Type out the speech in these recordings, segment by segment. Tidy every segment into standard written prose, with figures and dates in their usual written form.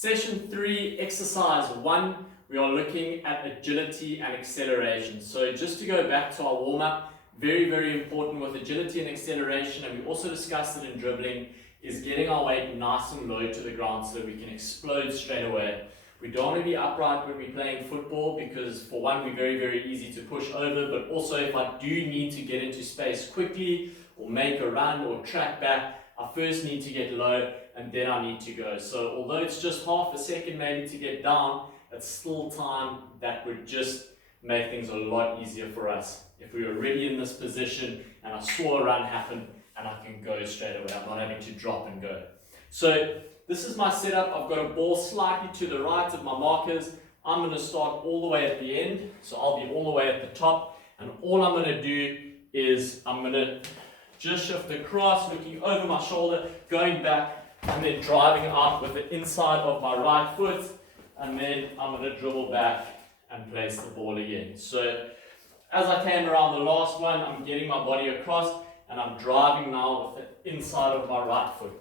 Session 3, exercise 1, we are looking at agility and acceleration. So just to go back to our warm-up, very important with agility and acceleration, and we also discussed it in dribbling, is getting our weight nice and low to the ground so that we can explode straight away. We don't want to be upright when we're playing football because for one, we're very easy to push over, but also if I do need to get into space quickly or make a run or track back, I first need to get low and then I need to go. So although it's just half a second maybe to get down, it's still time that would just make things a lot easier for us. If we were already in this position and I saw a run happen and I can go straight away, I'm not having to drop and go. So this is my setup. I've got a ball slightly to the right of my markers. I'm going to start all the way at the end, so I'll be all the way at the top, and all I'm going to do is I'm going to just shift across, looking over my shoulder, going back, and then driving out with the inside of my right foot, and then I'm going to dribble back and place the ball again. So as I came around the last one, I'm getting my body across, and I'm driving now with the inside of my right foot.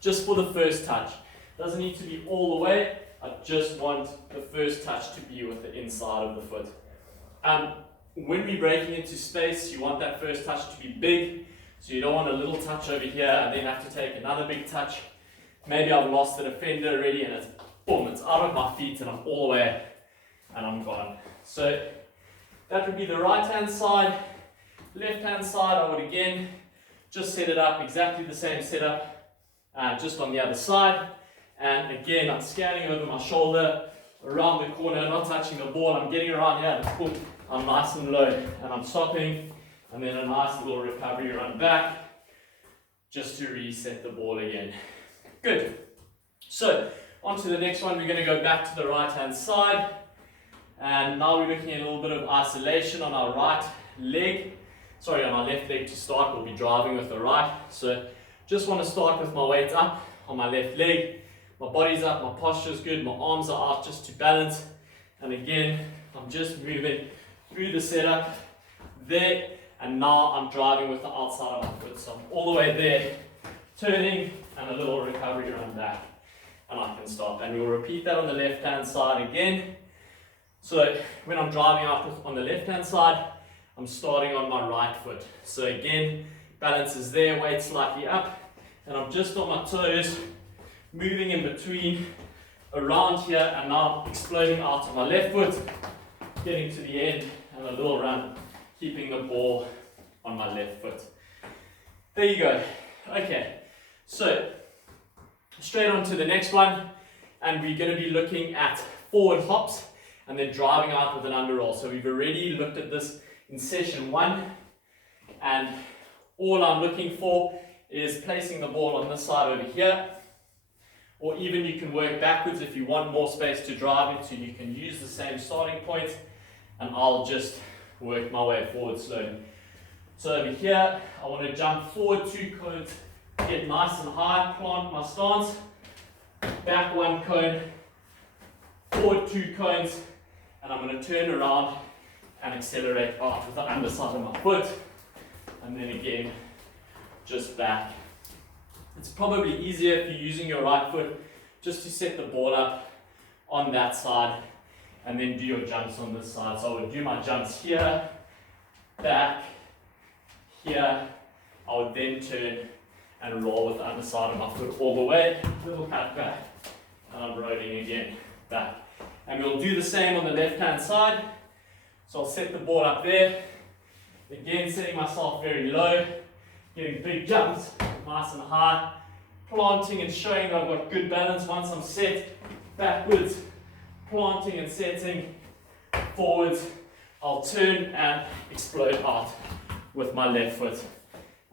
Just for the first touch. Doesn't need to be all the way, I just want the first touch to be with the inside of the foot. When we're breaking into space, you want that first touch to be big, so you don't want a little touch over here and then have to take another big touch. Maybe I've lost the defender already and it's boom, it's out of my feet and I'm all the way and I'm gone. So that would be the right hand side. Left hand side, I would again just set it up exactly the same setup. Just on the other side, and again I'm scanning over my shoulder around the corner, not touching the ball. I'm getting around here, boom, I'm nice and low and I'm stopping, and then a nice little recovery run back just to reset the ball again. Good. So on to the next one. We're going to go back to the right hand side, and now we're looking at a little bit of isolation on our right leg, on our left leg to start. We'll be driving with the right, so just want to start with my weight up on my left leg. My body's up, my posture's good, my arms are out just to balance. And again, I'm just moving through the setup there, and now I'm driving with the outside of my foot. So I'm all the way there, turning, and a little recovery run back. And I can stop. And we'll repeat that on the left hand side again. So when I'm driving up on the left hand side, I'm starting on my right foot. So again, balance is there, weight slightly up, and I'm just on my toes, moving in between, around here, and now exploding out of my left foot, getting to the end, and a little run, keeping the ball on my left foot. There you go. Okay, so straight on to the next one, and we're going to be looking at forward hops, and then driving out with an under roll. So we've already looked at this in session 1, and all I'm looking for is placing the ball on this side over here, or even you can work backwards if you want more space to drive into. You can use the same starting point, and I'll just work my way forward slowly. So over here, I want to jump forward 2 cones, get nice and high, plant my stance, back 1 cone, forward 2 cones, and I'm going to turn around and accelerate out with the underside of my foot. And then again, just back. It's probably easier if you're using your right foot just to set the ball up on that side and then do your jumps on this side. So I would do my jumps here, back, here. I would then turn and roll with the underside of my foot all the way, little cut back, and I'm rolling again, back. And we'll do the same on the left hand side. So I'll set the ball up there. Again, setting myself very low, getting big jumps, nice and high, planting and showing that I've got good balance. Once I'm set, backwards, planting and setting, forwards, I'll turn and explode out with my left foot.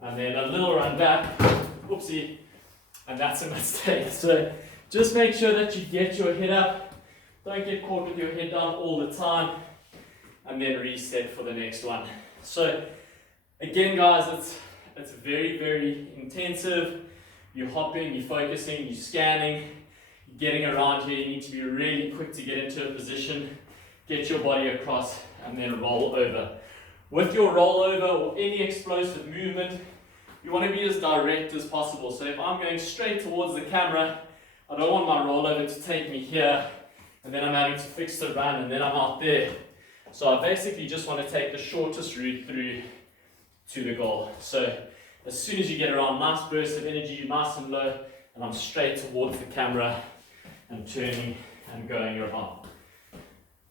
And then a little run back, whoopsie, and that's a mistake. So just make sure that you get your head up, don't get caught with your head down all the time, and then reset for the next one. So again guys, it's very intensive. You're hopping, you're focusing, you're scanning, you're getting around here. You need to be really quick to get into a position, get your body across, and then roll over. With your rollover or any explosive movement, you want to be as direct as possible. So if I'm going straight towards the camera, I I don't want my rollover to take me here and then I'm having to fix the run and then I'm out there. So I basically just want to take the shortest route through to the goal. So as soon as you get around, nice burst of energy, nice and low, and I'm straight towards the camera and turning and going around.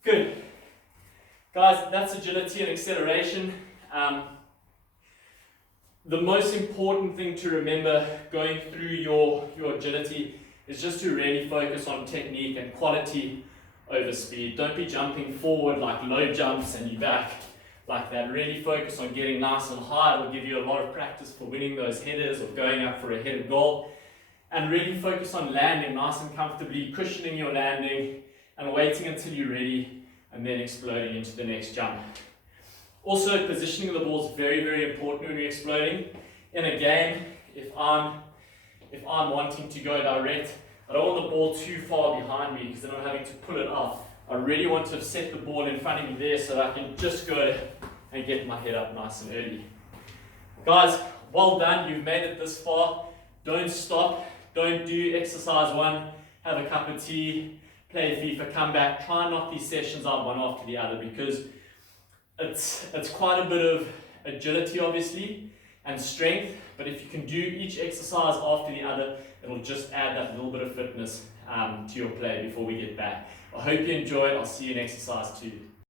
Good. Guys, that's agility and acceleration. The most important thing to remember going through your agility is just to really focus on technique and quality over speed. Don't be jumping forward like low jumps and you back like that. Really focus on getting nice and high. It will give you a lot of practice for winning those headers or going up for a headed goal. And really focus on landing nice and comfortably, cushioning your landing and waiting until you're ready and then exploding into the next jump. Also, positioning of the ball is very, very important when you're exploding. In a game, if I'm wanting to go direct, I don't want the ball too far behind me because then I'm having to pull it out. I really want to set the ball in front of me there so that I can just go and get my head up nice and early. Guys, well done. You've made it this far. Don't stop. Don't do exercise 1. Have a cup of tea. Play FIFA. Come back. Try and knock these sessions out one after the other because it's quite a bit of agility, obviously, and strength. But if you can do each exercise after the other, it'll just add that little bit of fitness to your play before we get back. I hope you enjoy it. I'll see you in exercise 2.